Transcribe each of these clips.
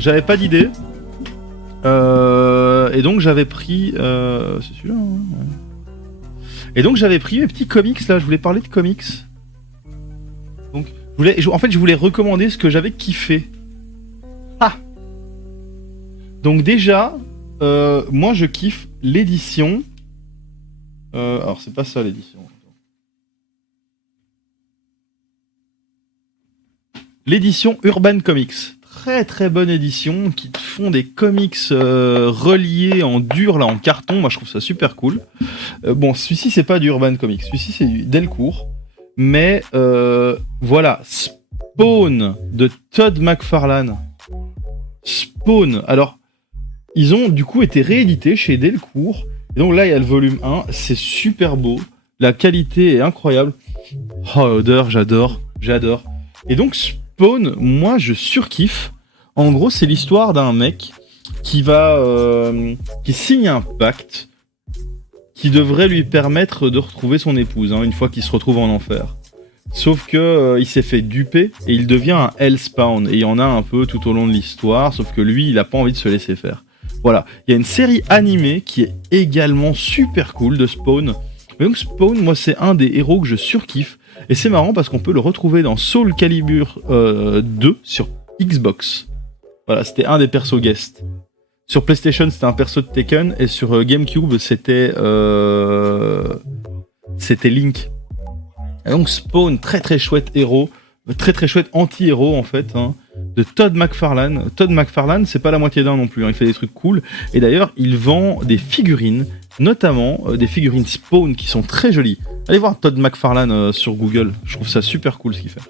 j'avais pas d'idée. Et donc j'avais pris... c'est celui-là, hein, ouais. Et donc j'avais pris mes petits comics là, je voulais parler de comics. Donc, je voulais recommander ce que j'avais kiffé. Ah. Donc déjà, moi je kiffe l'édition... alors c'est pas ça l'édition. L'édition Urban Comics. Très très bonne édition, qui te font des comics reliés en dur, là en carton. Moi je trouve ça super cool. Bon, celui-ci c'est pas du Urban Comics, celui-ci c'est du Delcourt. Mais voilà, Spawn de Todd McFarlane. Spawn. Alors, ils ont du coup été réédités chez Delcourt. Et donc là, il y a le volume 1. C'est super beau. La qualité est incroyable. Oh, l'odeur, j'adore. Et donc, Spawn, moi, je surkiffe. En gros, c'est l'histoire d'un mec qui signe un pacte qui devrait lui permettre de retrouver son épouse, une fois qu'il se retrouve en enfer. Sauf que il s'est fait duper et il devient un Hellspawn. Et il y en a un peu tout au long de l'histoire, sauf que lui, il a pas envie de se laisser faire. Voilà, il y a une série animée qui est également super cool de Spawn. Et donc Spawn, moi, c'est un des héros que je surkiffe. Et c'est marrant parce qu'on peut le retrouver dans Soul Calibur 2 sur Xbox. Voilà, c'était un des persos guest. Sur PlayStation, c'était un perso de Tekken. Et sur GameCube, c'était Link. Et donc Spawn, très très chouette héros, très très chouette anti-héros en fait, de Todd McFarlane. Todd McFarlane, c'est pas la moitié d'un non plus, il fait des trucs cool. Et d'ailleurs, il vend des figurines, notamment des figurines Spawn qui sont très jolies. Allez voir Todd McFarlane sur Google, je trouve ça super cool ce qu'il fait.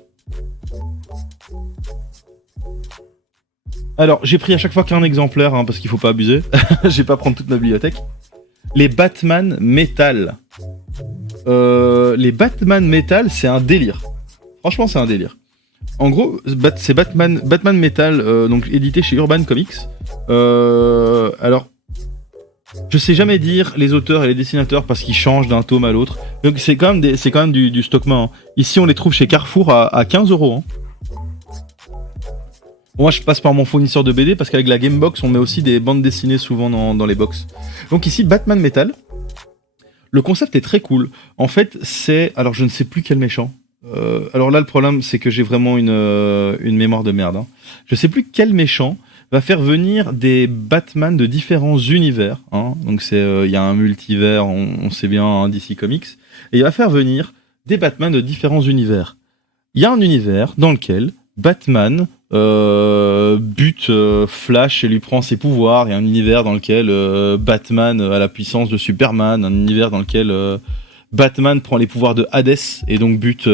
Alors, j'ai pris à chaque fois qu'un exemplaire, parce qu'il faut pas abuser. Je vais pas prendre toute ma bibliothèque. Les Batman Metal. Les Batman Metal, c'est un délire. Franchement, c'est un délire. En gros, c'est Batman Metal, donc édité chez Urban Comics. Alors, je sais jamais dire les auteurs et les dessinateurs parce qu'ils changent d'un tome à l'autre. Donc c'est quand même du stock main. Ici, on les trouve chez Carrefour à 15€. Moi, je passe par mon fournisseur de BD parce qu'avec la Gamebox, on met aussi des bandes dessinées souvent dans les box. Donc ici, Batman Metal. Le concept est très cool. En fait, c'est... Alors, je ne sais plus quel méchant. Alors là, le problème, c'est que j'ai vraiment une mémoire de merde. Je sais plus quel méchant va faire venir des Batman de différents univers. Donc, il y a un multivers, on sait bien, DC Comics. Et il va faire venir des Batman de différents univers. Il y a un univers dans lequel Batman bute Flash et lui prend ses pouvoirs. Il y a un univers dans lequel Batman a la puissance de Superman. Un univers dans lequel Batman prend les pouvoirs de Hades et donc bute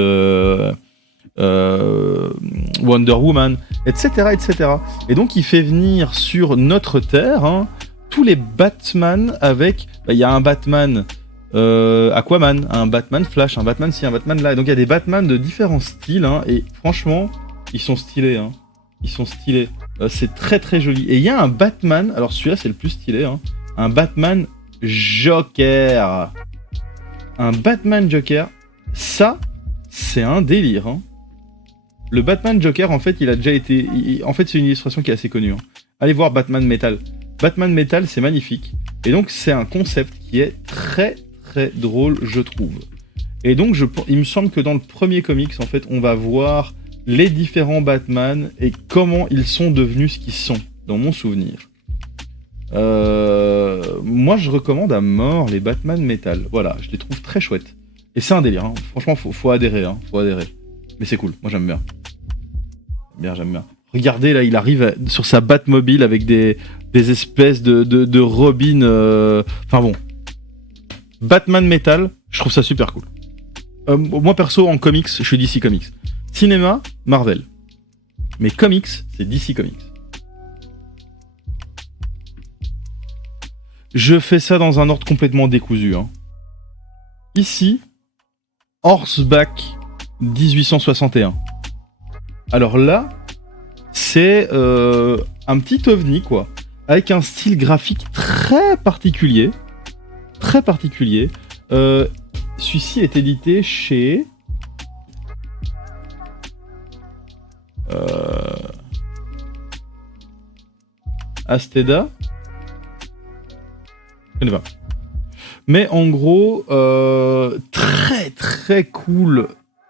Wonder Woman, etc., etc. Et donc il fait venir sur notre Terre tous les Batman avec... Il y a un Batman Aquaman, un Batman Flash, un Batman ci, un Batman là. Et donc il y a des Batman de différents styles et franchement, ils sont stylés. Ils sont stylés. C'est très très joli. Et il y a un Batman, alors celui-là c'est le plus stylé, un Batman Joker. Un Batman Joker, ça, c'est un délire. Le Batman Joker, en fait, il a déjà été... En fait, c'est une illustration qui est assez connue. Allez voir Batman Metal. Batman Metal, c'est magnifique. Et donc, c'est un concept qui est très très drôle, je trouve. Et donc, il me semble que dans le premier comics, en fait, on va voir les différents Batman et comment ils sont devenus ce qu'ils sont, dans mon souvenir. Moi, je recommande à mort les Batman Metal. Voilà, je les trouve très chouettes. Et c'est un délire. Franchement, faut adhérer. Faut adhérer. Mais c'est cool. Moi, j'aime bien. J'aime bien. Regardez, là, il arrive sur sa Batmobile avec des espèces de Robin. Enfin bon. Batman Metal, je trouve ça super cool. Moi, perso, en comics, je suis DC Comics. Cinéma, Marvel. Mais comics, c'est DC Comics. Je fais ça dans un ordre complètement décousu. Ici, Horseback 1861. Alors là, c'est un petit ovni, quoi. Avec un style graphique très particulier. Très particulier. Celui-ci est édité chez... Asteda. Je connais pas. Mais en gros, très très cool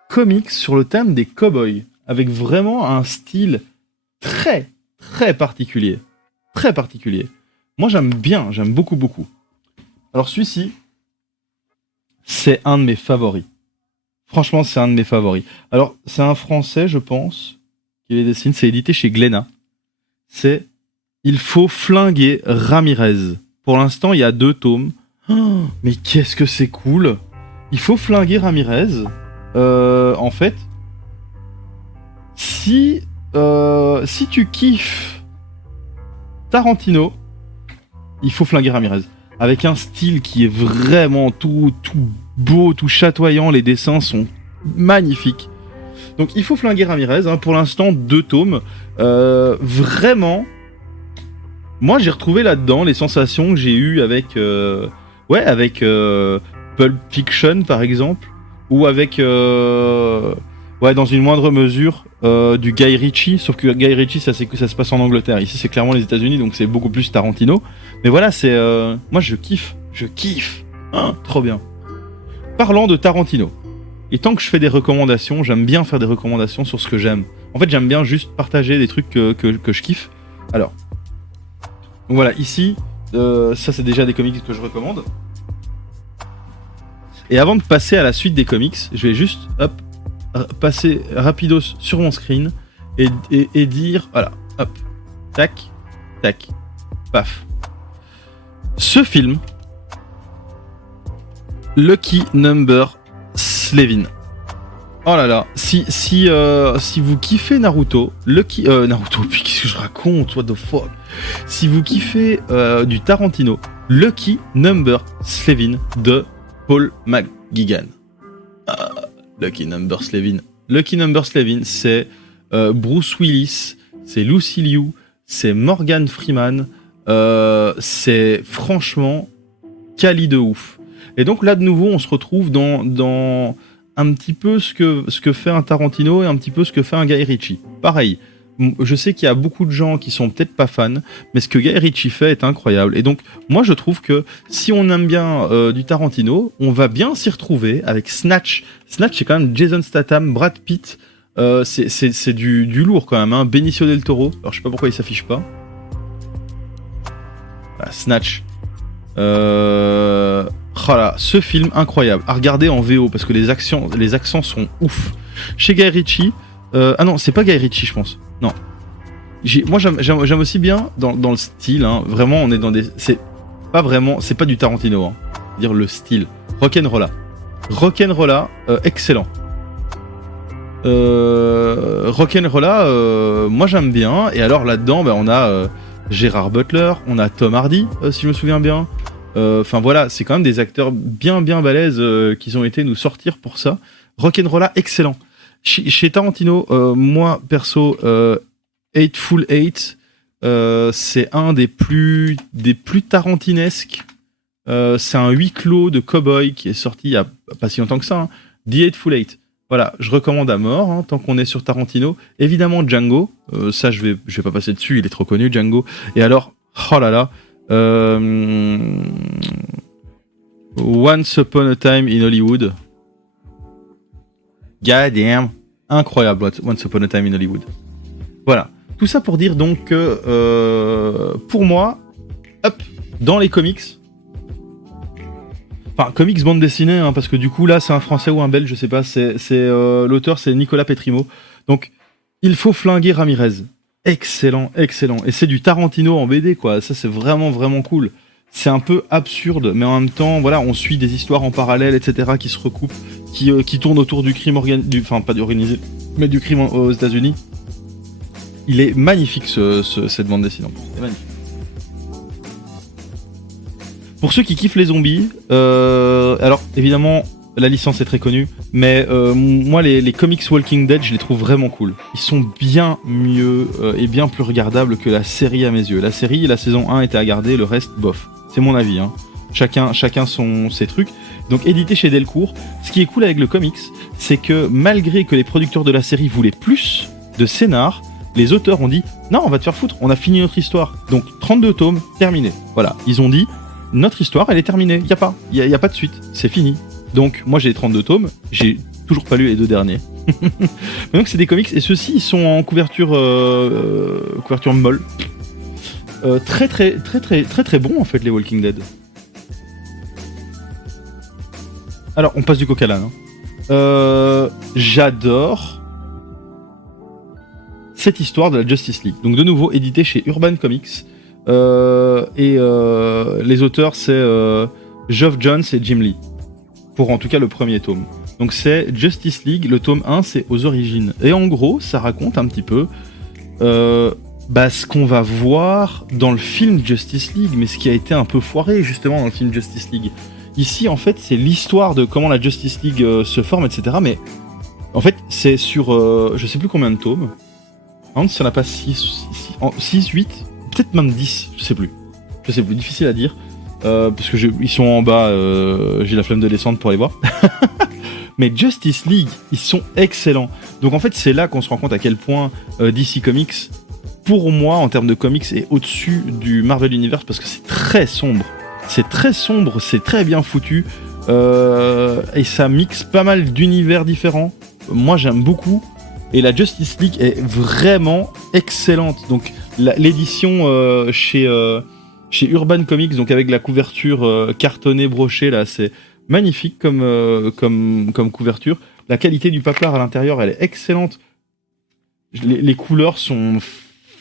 comics sur le thème des cowboys, avec vraiment un style très très particulier. Très particulier. Moi j'aime bien, j'aime beaucoup beaucoup. Alors celui-ci, c'est un de mes favoris. Franchement, c'est un de mes favoris. Alors, c'est un Français, je pense, qui les dessine. C'est édité chez Glénat. C'est Il faut flinguer Ramirez. Pour l'instant, il y a 2 tomes. Oh, mais qu'est-ce que c'est cool! Il faut flinguer Ramirez. En fait, si tu kiffes Tarantino, il faut flinguer Ramirez. Avec un style qui est vraiment tout beau, tout chatoyant, les dessins sont magnifiques. Donc il faut flinguer Ramirez, hein, pour l'instant 2 tomes. Vraiment, moi j'ai retrouvé là-dedans les sensations que j'ai eues avec Pulp Fiction par exemple, ou avec dans une moindre mesure du Guy Ritchie, sauf que Guy Ritchie ça se passe en Angleterre, ici c'est clairement les États-Unis, donc c'est beaucoup plus Tarantino. Mais voilà, c'est moi je kiffe, hein, trop bien. Parlant de Tarantino, et tant que je fais des recommandations, j'aime bien faire des recommandations sur ce que j'aime. En fait, j'aime bien juste partager des trucs que je kiffe. Alors, donc voilà, ici, ça c'est déjà des comics que je recommande. Et avant de passer à la suite des comics, je vais juste passer rapidos sur mon screen et dire, voilà, hop, tac, tac, paf. Ce film, Lucky Number Slevin. Oh là là, si vous kiffez Naruto, Naruto, puis qu'est-ce que je raconte, what the fuck. Si vous kiffez du Tarantino, Lucky Number Slevin de Paul McGuigan. Lucky Number Slevin. Lucky Number Slevin, c'est Bruce Willis, c'est Lucy Liu, c'est Morgan Freeman, c'est franchement quali de ouf. Et donc là de nouveau on se retrouve dans un petit peu ce que fait un Tarantino et un petit peu ce que fait un Guy Ritchie. Pareil, je sais qu'il y a beaucoup de gens qui sont peut-être pas fans, mais ce que Guy Ritchie fait est incroyable. Et donc moi je trouve que si on aime bien du Tarantino, on va bien s'y retrouver avec Snatch. Snatch c'est quand même Jason Statham, Brad Pitt, c'est du lourd quand même, hein. Benicio del Toro, alors je sais pas pourquoi il s'affiche pas. Voilà, Snatch. Voilà, ce film incroyable à regarder en VO parce que les accents sont ouf. Chez Guy Ritchie, ah non, c'est pas Guy Ritchie, je pense. Non. Moi, j'aime aussi bien dans le style. Hein, vraiment, on est dans des. C'est pas vraiment. C'est pas du Tarantino. Hein, dire le style. Rock'n'Rolla. Rock'n'Rolla, excellent. Rock'n'Rolla, moi j'aime bien. Et alors là-dedans, on a Gérard Butler, on a Tom Hardy, si je me souviens bien. Enfin voilà, c'est quand même des acteurs bien balèzes qui ont été nous sortir pour ça. Rock'n'Rolla, excellent. Chez Tarantino, moi perso, Hateful Eight, c'est un des plus tarantinesques. C'est un huis clos de cowboy qui est sorti il y a pas si longtemps que ça. Hein. The Hateful Eight. Voilà, je recommande à mort, hein, tant qu'on est sur Tarantino. Évidemment Django, ça je vais pas passer dessus, il est trop connu Django. Et alors, oh là là, Once Upon a Time in Hollywood. God damn, incroyable, Once Upon a Time in Hollywood. Voilà, tout ça pour dire donc que pour moi, hop, dans les comics, enfin comics bande dessinée, hein, parce que du coup là c'est un français ou un belge, je sais pas, l'auteur c'est Nicolas Petrimo. Donc il faut flinguer Ramirez. Excellent. Et c'est du Tarantino en BD quoi, ça c'est vraiment cool. C'est un peu absurde, mais en même temps, voilà, on suit des histoires en parallèle, etc., qui se recoupent, qui tournent autour du crime enfin pas organisé, mais du crime aux États-Unis. Il est magnifique cette bande dessinée. C'est magnifique. Pour ceux qui kiffent les zombies, alors évidemment la licence est très connue, mais moi les comics Walking Dead je les trouve vraiment cool. Ils sont bien mieux et bien plus regardables que la série à mes yeux. La série, la saison 1 était à garder, le reste bof. C'est mon avis, hein. Chacun ses trucs. Donc édité chez Delcourt. Ce qui est cool avec le comics, c'est que malgré que les producteurs de la série voulaient plus de scénar, Les auteurs ont dit non, on va te faire foutre, on a fini notre histoire. Donc 32 tomes, terminé. Voilà, ils ont dit notre histoire, elle est terminée, il y a pas de suite, c'est fini. Donc moi j'ai les 32 tomes, j'ai toujours pas lu les 2 derniers. Mais donc c'est des comics et ceux-ci ils sont en couverture molle. Très bon en fait les Walking Dead. Alors on passe du coq à l'âne. J'adore cette histoire de la Justice League. Donc de nouveau édité chez Urban Comics. Les auteurs c'est Geoff Johns et Jim Lee. Pour en tout cas le premier tome. Donc c'est Justice League, le tome 1 c'est aux origines. Et en gros ça raconte un petit peu ce qu'on va voir dans le film Justice League, mais ce qui a été un peu foiré justement dans le film Justice League. Ici en fait c'est l'histoire de comment la Justice League se forme, etc. Mais en fait c'est sur je sais plus combien de tomes. Hein, si on n'a pas 6, 8, peut-être même 10, je sais plus, difficile à dire. Parce que ils sont en bas, j'ai la flemme de descendre pour les voir. Mais Justice League, ils sont excellents. Donc en fait, c'est là qu'on se rend compte à quel point DC Comics, pour moi, en termes de comics, est au-dessus du Marvel Universe parce que c'est très sombre. C'est très bien foutu. Et ça mixe pas mal d'univers différents. Moi, j'aime beaucoup. Et la Justice League est vraiment excellente. Donc l'édition chez Urban Comics, donc avec la couverture cartonnée brochée là, c'est magnifique comme couverture. La qualité du papier à l'intérieur, elle est excellente. Les couleurs sont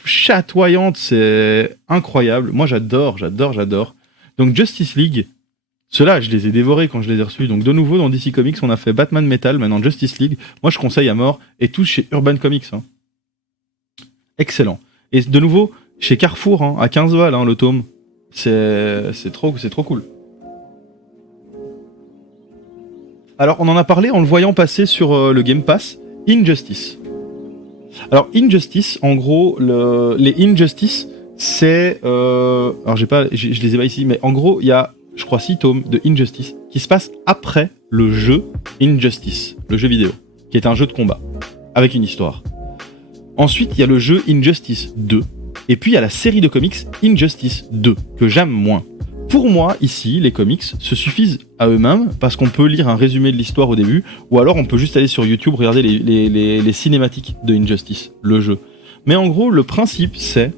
chatoyantes, c'est incroyable. Moi, j'adore. Donc Justice League, ceux-là, je les ai dévorés quand je les ai reçus. Donc de nouveau, dans DC Comics, on a fait Batman Metal, maintenant Justice League. Moi, je conseille à mort. Et tous chez Urban Comics. Hein. Excellent. Et de nouveau, chez Carrefour, hein, à 15 balles, le tome. C'est trop cool. Alors, on en a parlé en le voyant passer sur le Game Pass, Injustice. Alors, Injustice, en gros, les Injustice, c'est... alors, je les ai pas ici, mais en gros, il y a, je crois, 6 tomes de Injustice qui se passent après le jeu Injustice, le jeu vidéo, qui est un jeu de combat, avec une histoire. Ensuite, il y a le jeu Injustice 2, et puis il y a la série de comics Injustice 2, que j'aime moins. Pour moi, ici, les comics se suffisent à eux-mêmes, parce qu'on peut lire un résumé de l'histoire au début, ou alors on peut juste aller sur YouTube, regarder les cinématiques de Injustice, le jeu. Mais en gros, le principe, c'est...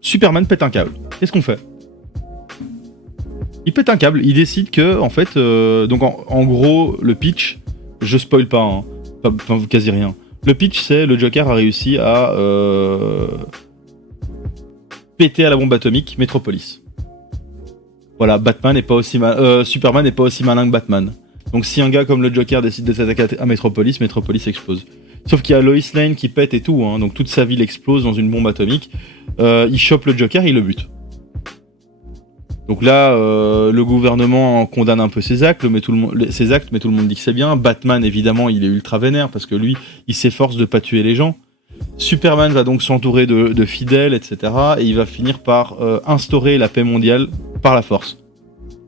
Superman pète un câble. Qu'est-ce qu'on fait ? Il pète un câble, il décide que, en fait... donc en gros, le pitch, je spoil pas, hein, pas quasi rien. Le pitch, c'est le Joker a réussi à péter à la bombe atomique Metropolis. Voilà, Superman n'est pas aussi malin que Batman. Donc si un gars comme le Joker décide de s'attaquer à Metropolis, Metropolis explose. Sauf qu'il y a Lois Lane qui pète et tout, hein, donc toute sa ville explose dans une bombe atomique. Il chope le Joker, il le bute. Donc là, le gouvernement condamne un peu ses actes, mais tout le monde dit que c'est bien. Batman, évidemment, il est ultra vénère parce que lui, il s'efforce de pas tuer les gens. Superman va donc s'entourer de fidèles, etc. Et il va finir par instaurer la paix mondiale par la force.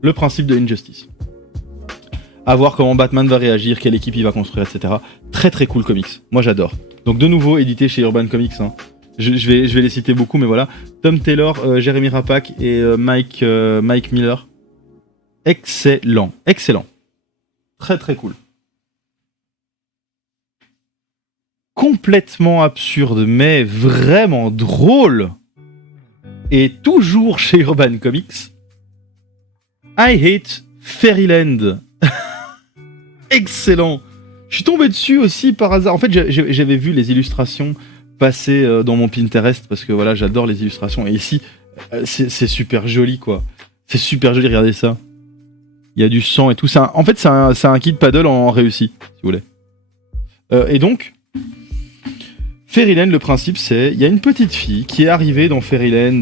Le principe de Injustice. À voir comment Batman va réagir, quelle équipe il va construire, etc. Très très cool comics. Moi j'adore. Donc de nouveau édité chez Urban Comics. Hein. Je vais les citer beaucoup, mais voilà. Tom Taylor, Jeremy Rapak et Mike Miller. Excellent. Très très cool. Complètement absurde, mais vraiment drôle. Et toujours chez Urban Comics. I Hate Fairyland. Excellent. Je suis tombé dessus aussi par hasard. En fait, j'avais vu les illustrations passer dans mon Pinterest parce que voilà, j'adore les illustrations. Et ici, c'est super joli, quoi. C'est super joli, regardez ça. Il y a du sang et tout. En fait, c'est un kit paddle en réussi, si vous voulez. Et donc, Fairyland, le principe, c'est... Il y a une petite fille qui est arrivée dans Fairyland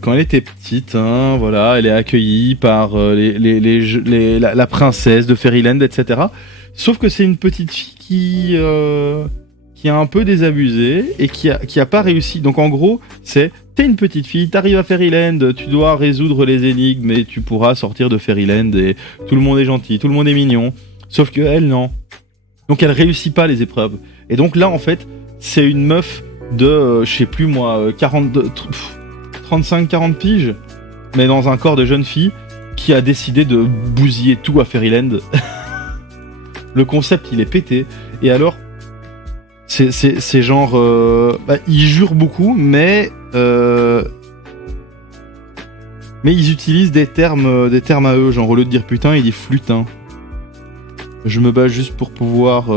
quand elle était petite. Hein, voilà, elle est accueillie par la princesse de Fairyland, etc. Sauf que c'est une petite fille qui est un peu désabusée et qui a pas réussi. Donc en gros, c'est... T'es une petite fille, t'arrives à Fairyland, tu dois résoudre les énigmes et tu pourras sortir de Fairyland et tout le monde est gentil, tout le monde est mignon. Sauf que elle, non. Donc elle réussit pas les épreuves. Et donc là, en fait, c'est une meuf de, je sais plus moi, 35-40 piges, mais dans un corps de jeune fille, qui a décidé de bousiller tout à Fairyland. Le concept, il est pété. Et alors, c'est genre... ils jurent beaucoup, mais ils utilisent des termes à eux. Genre, au lieu de dire putain, ils disent flutin. Je me bats juste pour pouvoir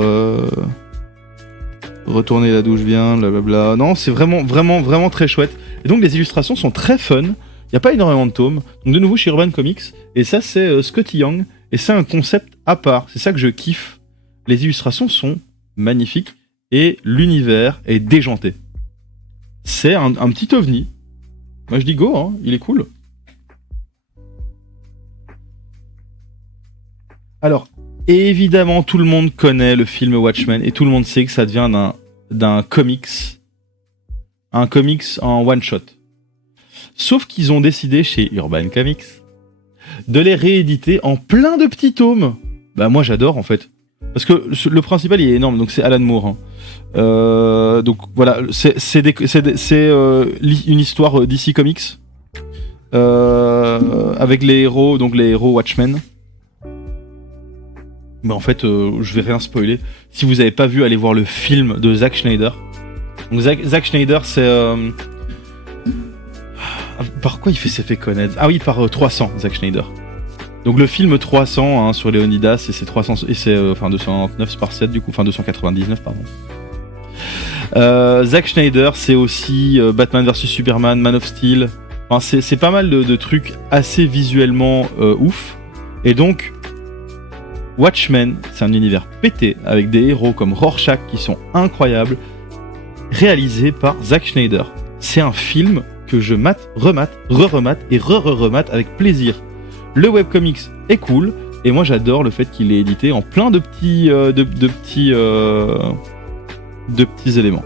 retourner là d'où je viens, blablabla. Non, c'est vraiment très chouette. Et donc, les illustrations sont très fun. Il n'y a pas énormément de tomes. Donc, de nouveau, chez Urban Comics. Et ça, c'est Scotty Young. Et c'est un concept à part. C'est ça que je kiffe. Les illustrations sont magnifiques. Et l'univers est déjanté. C'est un petit ovni. Moi, je dis go, hein. Il est cool. Alors, évidemment, tout le monde connaît le film Watchmen. Et tout le monde sait que ça devient d'un comics. Un comics en one-shot. Sauf qu'ils ont décidé chez Urban Comics de les rééditer en plein de petits tomes. Bah moi j'adore en fait. Parce que le principal il est énorme, donc c'est Alan Moore. Hein. Donc voilà, c'est une histoire DC Comics. Avec les héros, donc les héros Watchmen. Mais en fait, je vais rien spoiler. Si vous avez pas vu, allez voir le film de Zack Snyder. Donc Zack Snyder c'est... Par quoi il s'est fait connaître? Ah oui, par 300, Zack Snyder. Donc le film 300 hein, sur Léonidas, et c'est 300 et c'est 299 Spartiate du coup, enfin 299 pardon. Zack Snyder, c'est aussi Batman vs Superman, Man of Steel. Enfin, c'est pas mal de trucs assez visuellement ouf. Et donc Watchmen, c'est un univers pété avec des héros comme Rorschach qui sont incroyables, réalisé par Zack Snyder. C'est un film que je mate, remate, re-remate et re-re-remate avec plaisir. Le webcomics est cool, et moi j'adore le fait qu'il est édité en plein de petits éléments.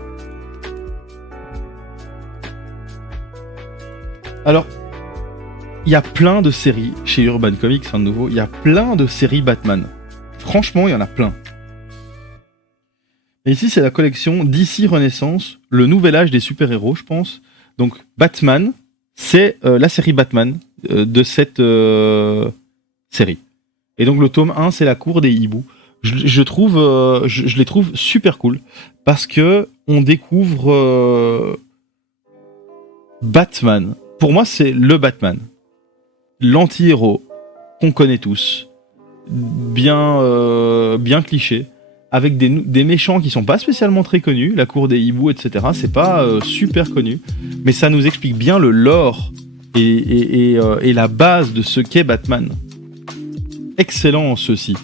Alors, il y a plein de séries chez Urban Comics, de nouveau, il y a plein de séries Batman. Franchement, il y en a plein. Et ici, c'est la collection DC Renaissance, le nouvel âge des super-héros, je pense. Donc, Batman, c'est la série Batman de cette série. Et donc, le tome 1, c'est la cour des hiboux. Je les trouve super cool parce que on découvre Batman. Pour moi, c'est le Batman. L'anti-héros qu'on connaît tous. Bien cliché. Avec des méchants qui sont pas spécialement très connus, la cour des hiboux, etc. C'est pas super connu, mais ça nous explique bien le lore et la base de ce qu'est Batman. Excellent ceci.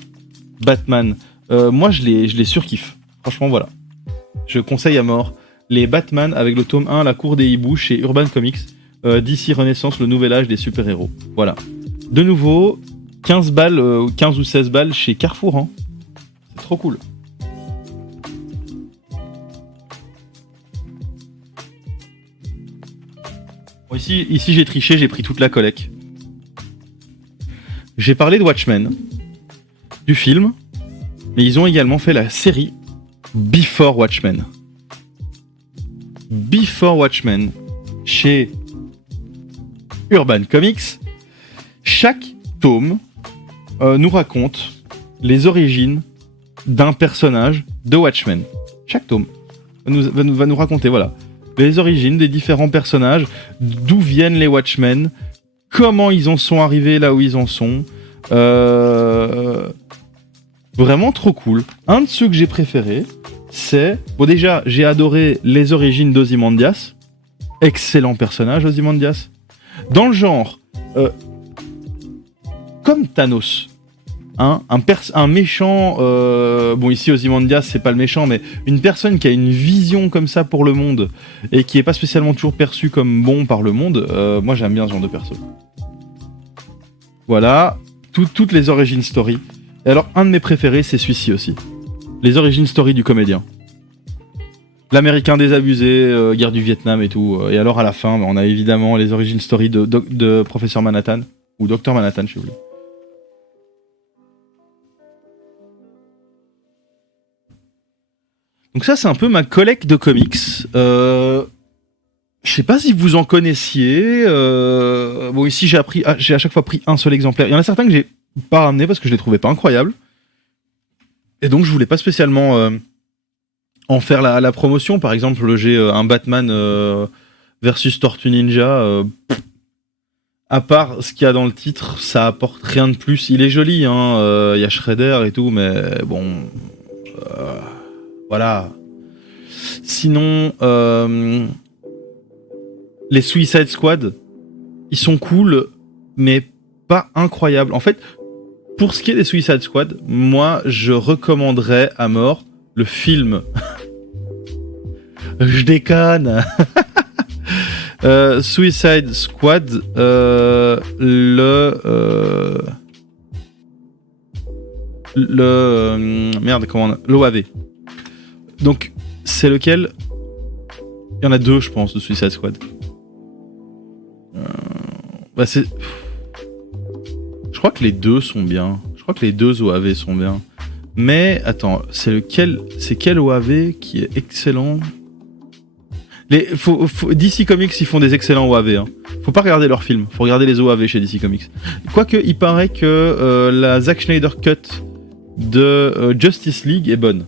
Batman. Moi je les surkiffe. Franchement voilà. Je conseille à mort les Batman avec le tome 1, la cour des hiboux chez Urban Comics, DC Renaissance, le nouvel âge des super-héros. Voilà. De nouveau, 15 balles, 15 ou 16 balles chez Carrefour. Hein. C'est trop cool. Bon, ici j'ai triché, j'ai pris toute la collecte. J'ai parlé de Watchmen, du film, mais ils ont également fait la série Before Watchmen. Before Watchmen, chez Urban Comics, chaque tome nous raconte les origines d'un personnage de Watchmen. Chaque tome va nous raconter, voilà, les origines des différents personnages, d'où viennent les Watchmen, comment ils en sont arrivés là où ils en sont. Vraiment trop cool. Un de ceux que j'ai préférés, c'est... Bon déjà, j'ai adoré les origines d'Ozymandias. Excellent personnage, Ozymandias. Dans le genre, comme Thanos, hein, un méchant... bon ici, Ozymandias, c'est pas le méchant, mais une personne qui a une vision comme ça pour le monde, et qui est pas spécialement toujours perçu comme bon par le monde, moi j'aime bien ce genre de perso. Voilà, toutes les origin story. Et alors, un de mes préférés, c'est celui-ci aussi. Les origin story du comédien. L'américain désabusé, guerre du Vietnam et tout. Et alors, à la fin, on a évidemment les origin story de Professeur Manhattan. Ou Docteur Manhattan, je sais plus. Donc ça, c'est un peu ma collecte de comics. Je sais pas si vous en connaissiez. Bon, ici, j'ai à chaque fois pris un seul exemplaire. Il y en a certains que j'ai pas ramené parce que je les trouvais pas incroyables. Et donc, je voulais pas spécialement en faire la promotion. Par exemple, j'ai un Batman versus Tortue Ninja. À part ce qu'il y a dans le titre, ça apporte rien de plus. Il est joli, hein. Y a Shredder et tout, mais bon, voilà. Sinon, les Suicide Squad, ils sont cool, mais pas incroyables. En fait, pour ce qui est des Suicide Squad, moi, je recommanderais à mort le film. Je déconne. Suicide Squad, merde, comment l'OAV. Donc, c'est lequel? Il y en a deux, je pense, de Suicide Squad. Je crois que les deux sont bien. Je crois que les deux OAV sont bien. Mais, attends, c'est lequel? C'est quel OAV qui est excellent? DC Comics, ils font des excellents OAV. Hein. Faut pas regarder leurs films, faut regarder les OAV chez DC Comics. Quoique, il paraît que la Zack Snyder Cut de Justice League est bonne.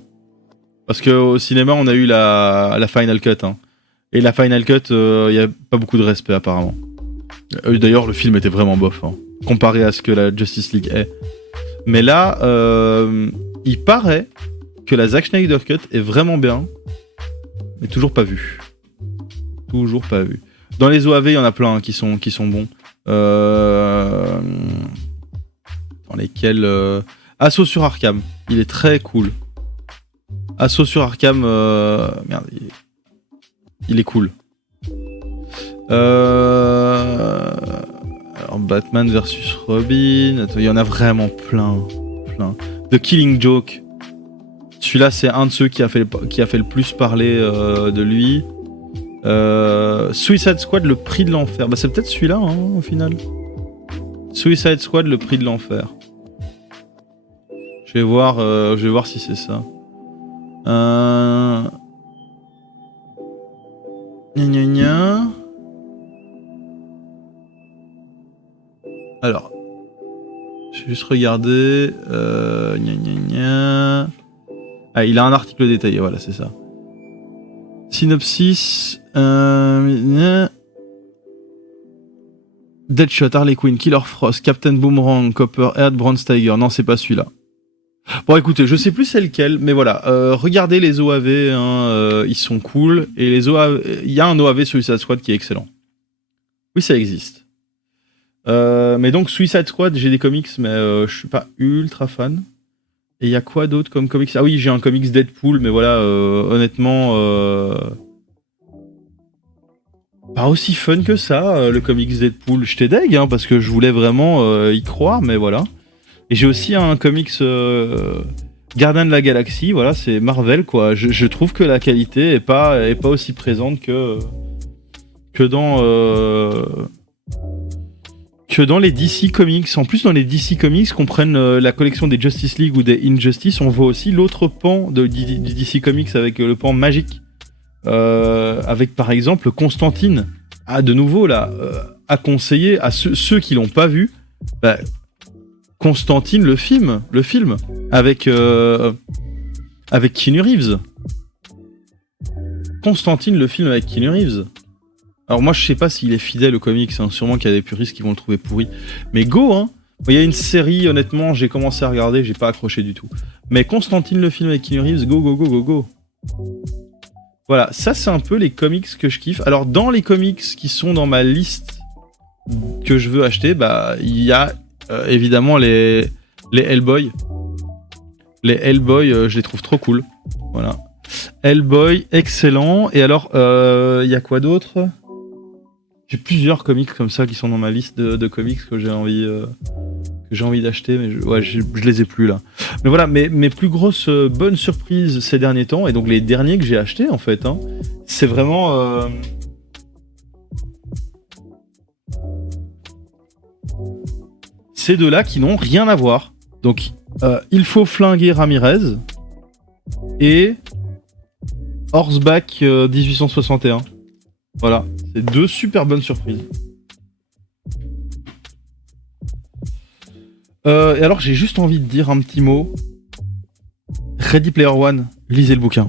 Parce qu'au cinéma, on a eu la Final Cut. Hein. Et la Final Cut, il y a pas beaucoup de respect apparemment. D'ailleurs, le film était vraiment bof, hein, comparé à ce que la Justice League est. Mais là, il paraît que la Zack Snyder Cut est vraiment bien, mais toujours pas vu. Toujours pas vu. Dans les OAV, il y en a plein hein, qui sont bons. Dans lesquels... Assaut sur Arkham, il est très cool. Assaut sur Arkham... Merde, il est cool. Alors Batman versus Robin... Attends, il y en a vraiment plein. The Killing Joke. Celui-là, c'est un de ceux qui a fait le plus parler de lui. Suicide Squad, le prix de l'enfer. Bah, c'est peut-être celui-là, hein, au final. Suicide Squad, le prix de l'enfer. Je vais voir si c'est ça. Gna gna gna. Alors, je vais juste regarder. Gna gna gna. Ah, il a un article détaillé, voilà, c'est ça. Synopsis. Deadshot, Harley Quinn, Killer Frost, Captain Boomerang, Copperhead, Bronze Tiger. Non, c'est pas celui-là. Bon, écoutez, je sais plus c'est lequel, mais voilà. Regardez les OAV, hein, ils sont cool. Et les OAV, il y a un OAV Suicide Squad qui est excellent. Oui, ça existe. Mais donc Suicide Squad, j'ai des comics, mais je suis pas ultra fan. Et il y a quoi d'autre comme comics? Ah oui, j'ai un comics Deadpool, mais voilà, honnêtement, pas aussi fun que ça, le comics Deadpool. J'étais deg, hein, parce que je voulais vraiment y croire, mais voilà. Et j'ai aussi un comics Gardien de la Galaxie, voilà, c'est Marvel, quoi. Je trouve que la qualité est pas aussi présente que dans les DC Comics. En plus, dans les DC Comics, qu'on prenne la collection des Justice League ou des Injustice, on voit aussi l'autre pan du DC Comics avec le pan magique. Avec par exemple Constantine. Ah, de nouveau, là, à conseiller à ceux qui l'ont pas vu, bah, Constantine, le film, avec Keanu Reeves. Constantine, le film avec Keanu Reeves. Alors moi je sais pas s'il est fidèle aux comics, hein. Sûrement qu'il y a des puristes qui vont le trouver pourri. Mais go, hein. Il y a une série, honnêtement, j'ai commencé à regarder, j'ai pas accroché du tout. Mais Constantine, le film avec Keanu Reeves, go. Voilà, ça c'est un peu les comics que je kiffe. Alors dans les comics qui sont dans ma liste que je veux acheter, bah il y a évidemment les Hellboy. Les Hellboy, je les trouve trop cool. Voilà. Hellboy, excellent. Et alors, il y a quoi d'autre? J'ai plusieurs comics comme ça qui sont dans ma liste de comics que j'ai envie d'acheter, mais je les ai plus là. Mais voilà, mes plus grosses bonnes surprises ces derniers temps, et donc les derniers que j'ai achetés en fait, hein, c'est vraiment ces deux-là qui n'ont rien à voir. Donc, il faut flinguer Ramirez et Horseback 1861. Voilà, c'est 2 super bonnes surprises. Et alors j'ai juste envie de dire un petit mot. Ready Player One, lisez le bouquin.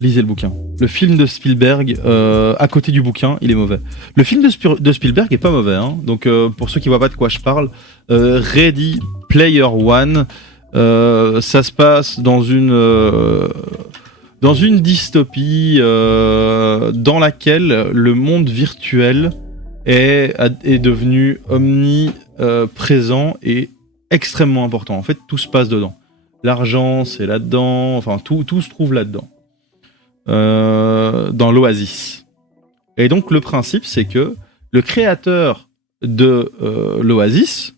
Lisez le bouquin. Le film de Spielberg, à côté du bouquin, il est mauvais. Le film de Spielberg est pas mauvais, hein. Donc pour ceux qui voient pas de quoi je parle, Ready Player One, ça se passe dans une dystopie dans laquelle le monde virtuel est devenu omniprésent et extrêmement important. En fait, tout se passe dedans. L'argent, c'est là-dedans. Enfin, tout se trouve là-dedans. Dans l'Oasis. Et donc, le principe, c'est que le créateur de l'Oasis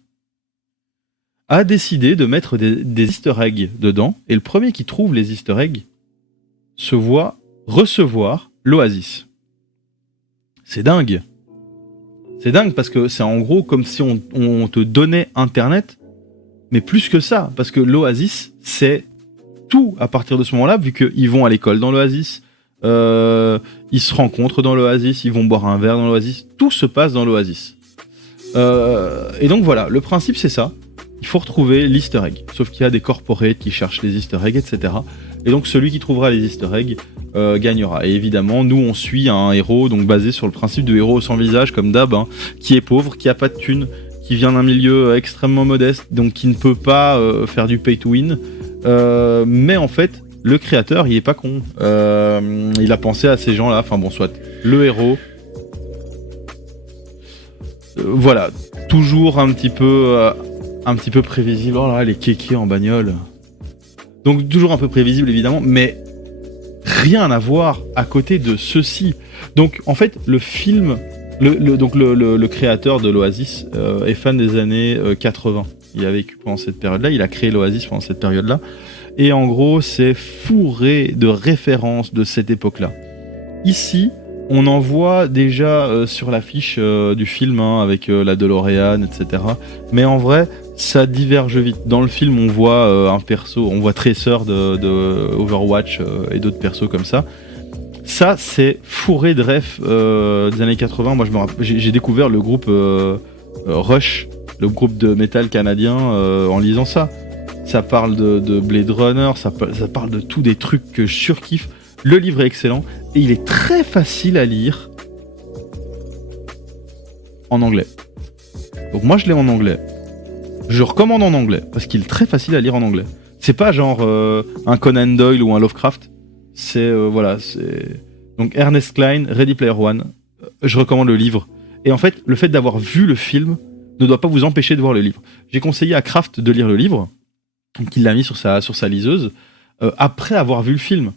a décidé de mettre des easter eggs dedans. Et le premier qui trouve les easter eggs se voit recevoir l'Oasis. C'est dingue. C'est dingue parce que c'est en gros comme si on te donnait Internet, mais plus que ça, parce que l'Oasis, c'est tout à partir de ce moment-là, vu qu'ils vont à l'école dans l'Oasis, ils se rencontrent dans l'Oasis, ils vont boire un verre dans l'Oasis, tout se passe dans l'Oasis. Et donc voilà, le principe c'est ça, il faut retrouver l'easter egg, sauf qu'il y a des corporates qui cherchent les easter eggs, etc. Et donc celui qui trouvera les easter eggs gagnera. Et évidemment, nous on suit un héros donc basé sur le principe de héros sans visage, comme d'hab, hein, qui est pauvre, qui a pas de thunes, qui vient d'un milieu extrêmement modeste, donc qui ne peut pas faire du pay to win. Mais en fait, le créateur, il est pas con. Il a pensé à ces gens-là. Enfin bon, soit le héros. Voilà, toujours un petit peu prévisible. Oh là, les kékés en bagnole. Donc toujours un peu prévisible évidemment, mais rien à voir à côté de ceci. Donc en fait, le film, le créateur de l'Oasis est fan des années 80. Il a vécu pendant cette période-là, il a créé l'Oasis pendant cette période-là. Et en gros, c'est fourré de références de cette époque-là. Ici, on en voit déjà sur l'affiche du film, hein, avec la DeLorean, etc. Mais en vrai, ça diverge vite. Dans le film, on voit un perso, on voit Tracer de Overwatch et d'autres persos comme ça. Ça, c'est fourré de refs des années 80. Moi, j'ai découvert le groupe Rush, le groupe de métal canadien, en lisant ça. Ça parle de Blade Runner, ça parle de tous des trucs que je surkiffe. Le livre est excellent et il est très facile à lire en anglais. Donc moi je l'ai en anglais. Je recommande en anglais parce qu'il est très facile à lire en anglais. C'est pas genre un Conan Doyle ou un Lovecraft. C'est voilà, c'est donc Ernest Cline, Ready Player One. Je recommande le livre. Et en fait, le fait d'avoir vu le film ne doit pas vous empêcher de voir le livre. J'ai conseillé à Kraft de lire le livre, donc il l'a mis sur sa liseuse après avoir vu le film.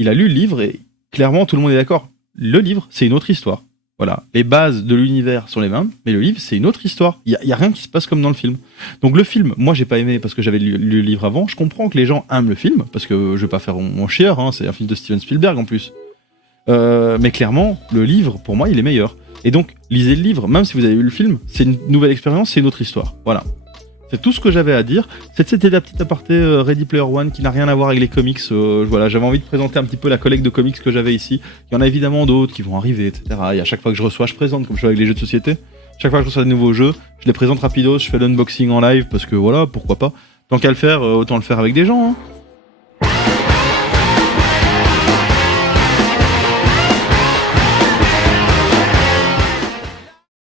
Il a lu le livre et clairement tout le monde est d'accord. Le livre, c'est une autre histoire. Voilà, les bases de l'univers sont les mêmes, mais le livre, c'est une autre histoire. Il y a rien qui se passe comme dans le film. Donc le film, moi j'ai pas aimé parce que j'avais lu le livre avant. Je comprends que les gens aiment le film parce que je vais pas faire mon chieur, hein, c'est un film de Steven Spielberg en plus. Mais clairement, le livre, pour moi, il est meilleur. Et donc, lisez le livre, même si vous avez vu le film, c'est une nouvelle expérience, c'est une autre histoire. Voilà. C'est tout ce que j'avais à dire. C'était la petite aparté Ready Player One qui n'a rien à voir avec les comics. Voilà, j'avais envie de présenter un petit peu la collecte de comics que j'avais ici. Il y en a évidemment d'autres qui vont arriver, etc. Et à chaque fois que je reçois, je présente, comme je fais avec les jeux de société. Chaque fois que je reçois de nouveaux jeux, je les présente rapidos, je fais l'unboxing en live parce que voilà, pourquoi pas. Tant qu'à le faire, autant le faire avec des gens. Hein.